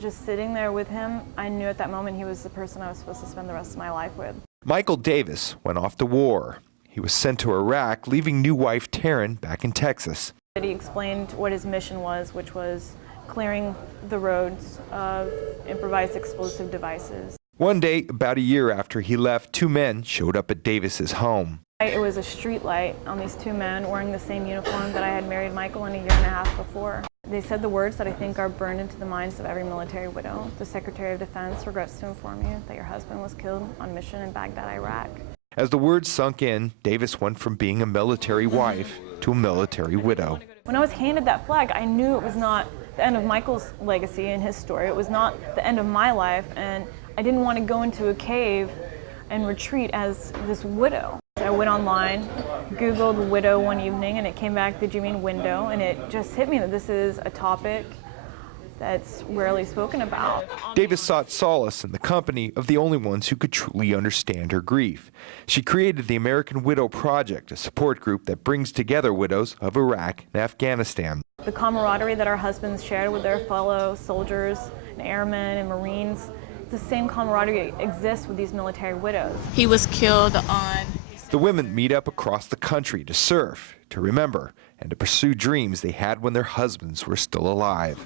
just sitting there with him, I knew at that moment he was the person I was supposed to spend the rest of my life with. Michael Davis went off to war. He was sent to Iraq, leaving new wife Taryn back in Texas. He explained what his mission was, which was clearing the roads of improvised explosive devices. One day, about a year after he left, two men showed up at Davis's home. It was a street light on these two men wearing the same uniform that I had married Michael in a year and a half before. They said the words that I think are burned into the minds of every military widow. The Secretary of Defense regrets to inform you that your husband was killed on mission in Baghdad, Iraq. As the words sunk in, Davis went from being a military wife to a military widow. When I was handed that flag, I knew it was not the end of Michael's legacy and his story. It was not the end of my life, and I didn't want to go into a cave and retreat as this widow. I went online, Googled widow one evening, and it came back, did you mean window? And it just hit me that this is a topic that's rarely spoken about. Davis sought solace in the company of the only ones who could truly understand her grief. She created the American Widow Project, a support group that brings together widows of Iraq and Afghanistan. The camaraderie that our husbands shared with their fellow soldiers and airmen and Marines, the same camaraderie exists with these military widows. He was killed on... The women meet up across the country to surf, to remember, and to pursue dreams they had when their husbands were still alive.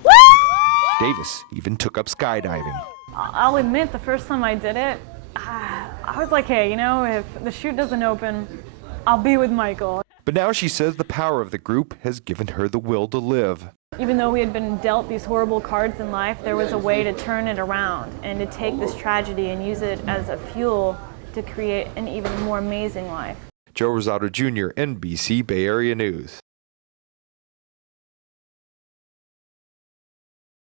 Davis even took up skydiving. I'll admit, the first time I did it, I was like, hey, you know, if the chute doesn't open, I'll be with Michael. But now she says the power of the group has given her the will to live. Even though we had been dealt these horrible cards in life, there was a way to turn it around and to take this tragedy and use it as a fuel to create an even more amazing life. Joe Rosado Jr., NBC Bay Area News.